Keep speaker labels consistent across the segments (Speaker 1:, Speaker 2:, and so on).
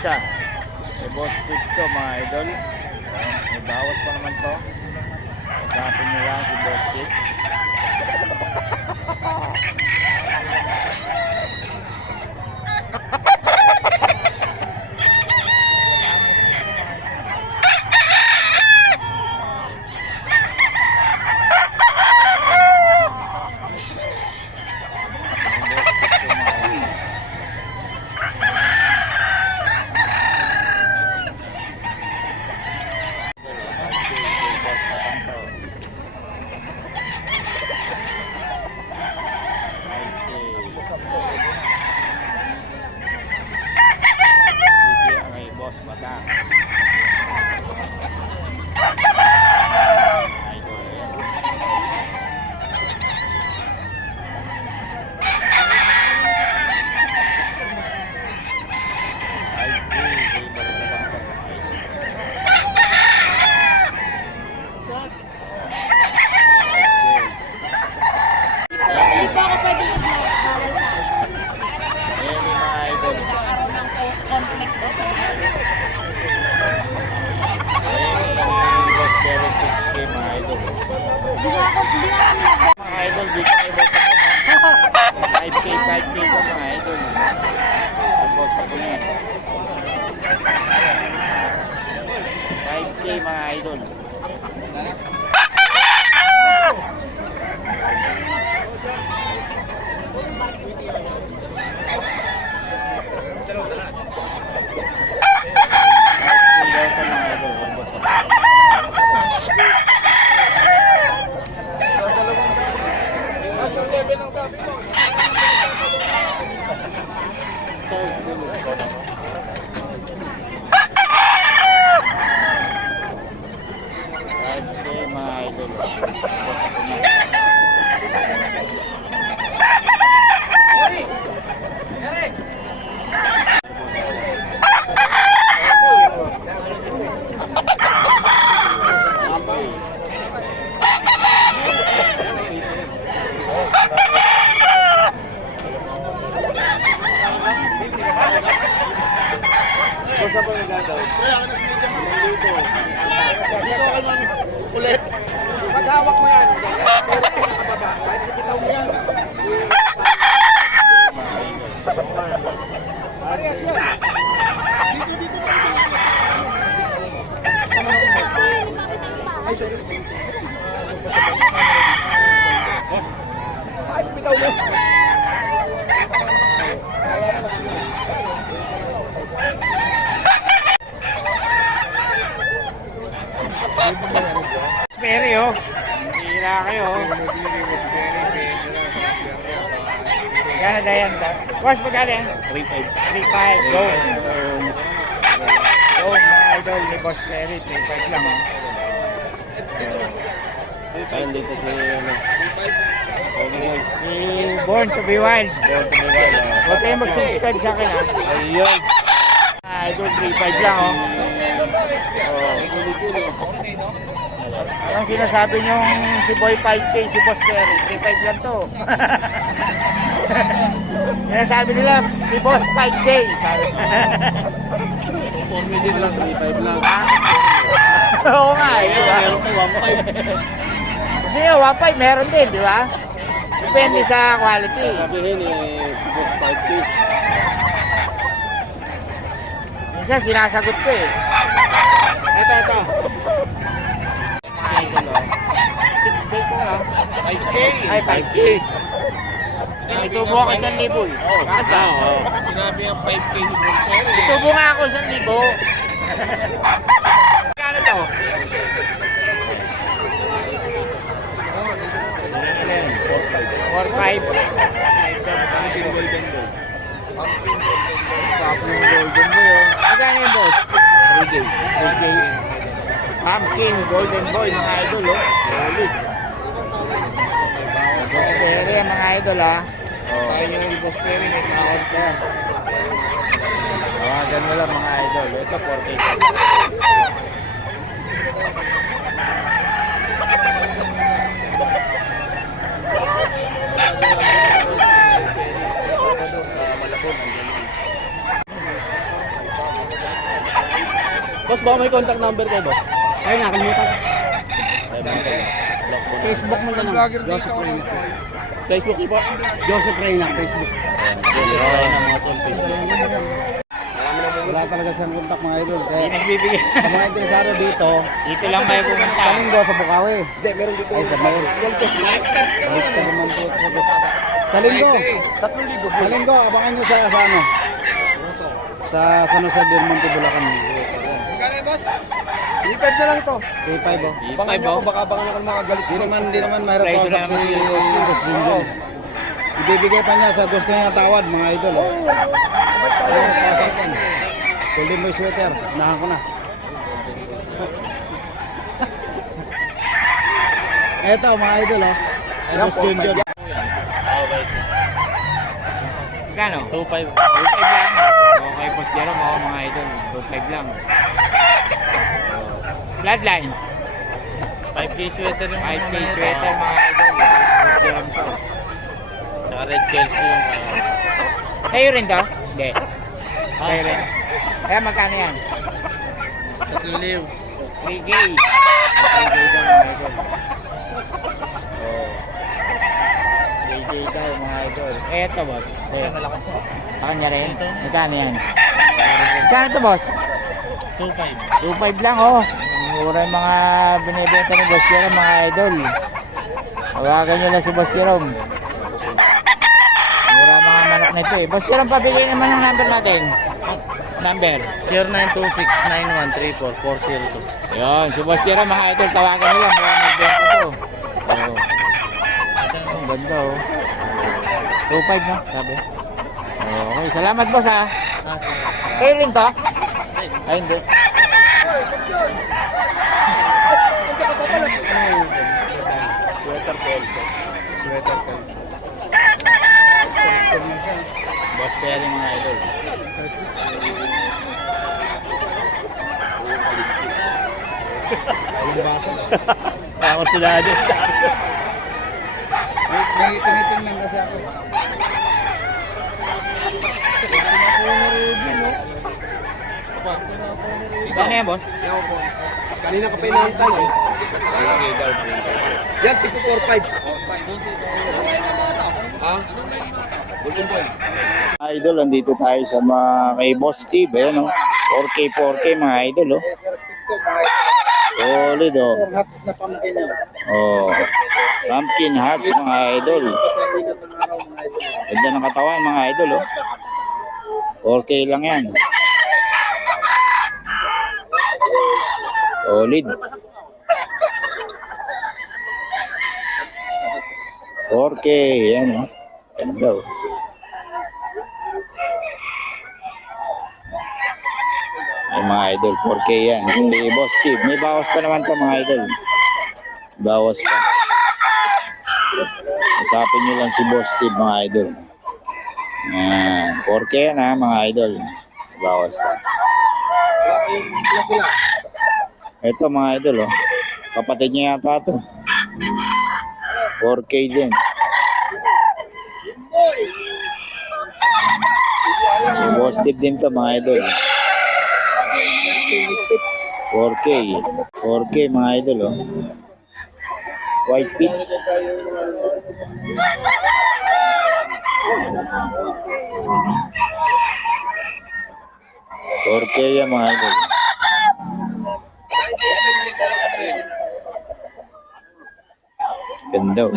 Speaker 1: isa. May boss tip to mga idol. May bawas pa naman to. Pagkapin nyo lang si boss tip. Kay Boss Batang. Idol, ayan. Ay, kay Batang.
Speaker 2: Hindi po ako pwede i-vlog. Bawal sa akin.
Speaker 1: Ayan yung mga idol.
Speaker 2: Nagkakaroon ng conflict po sa
Speaker 1: Ayan yung Boss Pero 6K mga idol.
Speaker 2: Hindi nga ako, hindi nga kami nag-
Speaker 1: Mga idol, dito kayo basta 5K, 5K ko mga idol. Yung boss ko yan. 5K mga idol. 5K mga idol.
Speaker 3: Basta pa nagagawa. Kaya ako na Ay, bitaw mo.
Speaker 1: Spere oh. Hira kayo oh. Gana na yan. Boss, magkano yan? 3.5. 3.5. Go. Go, mga idol ni Boss Perry. 3.5 lang oh. Ayun dito si ano. Si Born to be Wild. Born to be Wild. oh. Huwag kayong mag-subscribe sa akin ha. Ayun. Ah, Idol 3.5 lang oh. Oh. Anong sinasabi niyong si Boy 5K, si Boss Perry? 3.5 lang to. sinasabi nila, si Boss 5K. Sabi.
Speaker 3: Comedy lang, 3.5 lang.
Speaker 1: Oo nga, eh, di ba? Kasi yung 1.5 meron din, di ba? Depende sa quality.
Speaker 3: Sabihin eh, boss 5K.
Speaker 1: Minsan sinasagot ko eh.
Speaker 3: Ito, ito.
Speaker 1: Mga idol, oh. 6K ko lang.
Speaker 3: 5K.
Speaker 1: Ay, 5K. Itubo ako 1,000 libo eh. Bakit ba?
Speaker 3: Sinabi ang 5K.
Speaker 1: Itubo nga ako 1,000 libo. Kano to? Four five. Pumpkin golden boy. oh. Magkano yung boss? 3K. 3K. Pumpkin golden boy mga idol oh. Solid. Boss Perry ang mga idol ah.
Speaker 3: Tayo yung boss Perry, may tawad ka.
Speaker 1: Tawagan mo lang mga idol. Ito 4K.
Speaker 3: Boss, baka may contact number kayo, boss?
Speaker 4: Ay, nakalimutan.
Speaker 3: Ay, na.
Speaker 4: Facebook mo na lang. Joseph Reyna.
Speaker 3: Facebook niyo po?
Speaker 4: Joseph Reyna, Facebook.
Speaker 3: Joseph ang mga tol, Facebook.
Speaker 4: Wala talaga siyang contact mga idol.
Speaker 1: Hindi
Speaker 4: Kaya
Speaker 1: nagbibigay.
Speaker 4: sa mga interesado dito,
Speaker 1: Dito lang kayo pumunta.
Speaker 4: sa linggo sa Bukawi.
Speaker 3: Hindi, meron dito.
Speaker 4: Ay, sa Mayor. Ka naman po. Sa linggo.
Speaker 3: Tatlong libo.
Speaker 4: Sa linggo, abangan nyo sa, sa ano? Sa San Jose del Monte, Bulacan.
Speaker 3: Boss? Ipad na lang to.
Speaker 4: K5 oh.
Speaker 3: Bangan niyo ako, baka bangan ako ng mga galit.
Speaker 4: Di naman, di naman mahirap kausap
Speaker 1: na
Speaker 4: si Boss Junjun. Ibibigay pa niya sa gusto niya tawad, mga idol. Oh. Ayun, sasakin. Kundi mo yung sweater. Unahan ko na. Eto, mga idol, oh. Boss Junjun.
Speaker 1: Magkano?
Speaker 3: 2.5.
Speaker 1: 2.5 lang. Okay, Boss Jerome, oh, mga idol. 2.5 lang. Bloodline.
Speaker 3: 5K sweater yung
Speaker 1: 5K sweater, mga idol. Jerome to.
Speaker 3: Saka red Chelsea yung
Speaker 1: Sa'yo rin to? Hindi. Sa'yo rin. Kaya magkano yan?
Speaker 3: Tuliw.
Speaker 1: 3K. 3K daw, mga idol. Oh. 3K daw, mga idol. Eto, boss.
Speaker 3: Na.
Speaker 1: Sa kanya rin? Magkano yan? Magkano to, boss?
Speaker 3: 2.5.
Speaker 1: 2.5 lang, oh. Mura yung mga binibenta ni Boss Jerome, mga idol. Tawagan nyo lang si Boss Jerome. Mura mga manok nito eh. Boss Jerome, pabigay naman ng number natin. Number.
Speaker 3: 0926-9134-402.
Speaker 1: Yun, si Boss Jerome, mga idol, tawagan nyo lang. Mura magbenta to. Oh. Ang ganda, oh. 2.5 no, sabi. Okay, salamat boss ha.
Speaker 3: Ah.
Speaker 1: Kayo rin to? Ay, hindi.
Speaker 3: Sweater Chelsea.
Speaker 4: Sweater Chelsea.
Speaker 1: Boss Perry mga idol. Ako sila din.
Speaker 4: May, tinitingnan kasi ako.
Speaker 1: Ano yan boss?
Speaker 3: Kanina ka pa inaantay. eh. Yan, tipo 4.5. Ha? Boy.
Speaker 1: Idol, andito tayo sa mga kay Boss Steve, eh, no? 4K, 4K mga idol, oh. Solid, oh.
Speaker 4: Hats na pumpkin.
Speaker 1: Oh. Pumpkin hats mga idol. Ganda ng katawan mga idol, oh. 4K lang yan. Solid. 4K, yan, oh. Ganda, oh. Ay mga idol, 4K yan. Kay Boss Steve. May bawas pa naman to mga idol. Bawas pa. Usapin nyo lang si Boss Steve mga idol. Yan. 4K yan ha mga idol. Bawas pa.
Speaker 3: Ilan sila?
Speaker 1: Ito mga idol oh. Kapatid niya yata to. 4K din. Steve din to mga idol. 4K. 4K mga idol oh. White pit. Yan mga idol. Ganda oh.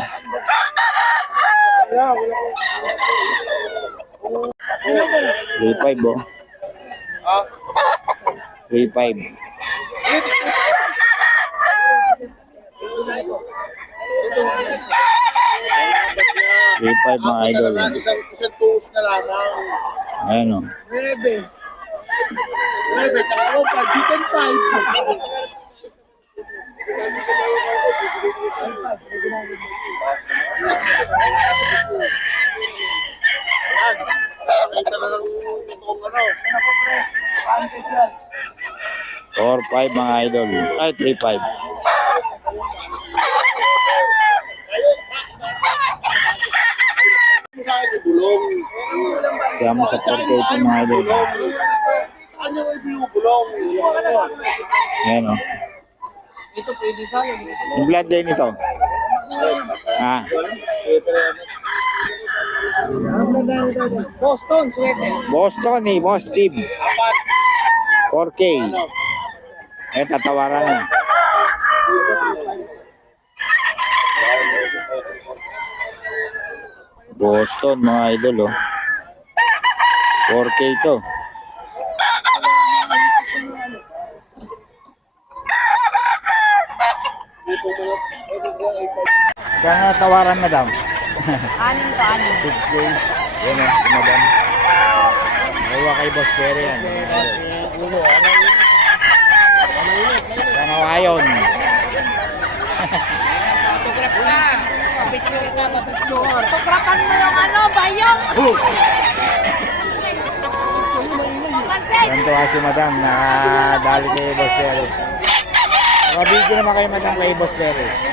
Speaker 1: Three five oh. Three five. Three five mga idol.
Speaker 3: Isang, isang tuos na lamang.
Speaker 1: Ayan oh.
Speaker 3: Nuebe. Tsaka ako pa, chicken pie. Yan. Nakita na ng itong ano.
Speaker 1: Four five mga idol. Ay, three five.
Speaker 3: Sa akin, bulong.
Speaker 1: Sama sa 4K ito mga idol.
Speaker 3: Kanya may binubulong.
Speaker 1: Yan o.
Speaker 5: Ito pwede sa akin.
Speaker 1: Yung blood din ito. Ah,
Speaker 5: Boston, sweater.
Speaker 1: Boston eh, Boss.
Speaker 3: Apat.
Speaker 1: 4K.
Speaker 3: Ano?
Speaker 1: Eh, tatawaran mo. Boston, mga idol, oh. 4K to. Kaya tawaran, madam?
Speaker 2: Anin to, anin.
Speaker 1: 6K. Yan o, si madam. Nakuha kay Boss Perry yan. Sana wayon.
Speaker 2: Tukrapan mo yung ano, bayong.
Speaker 1: Ganito nga si madam na dali kay Boss Perry. Nakabidyo naman kay madam kay Boss Perry.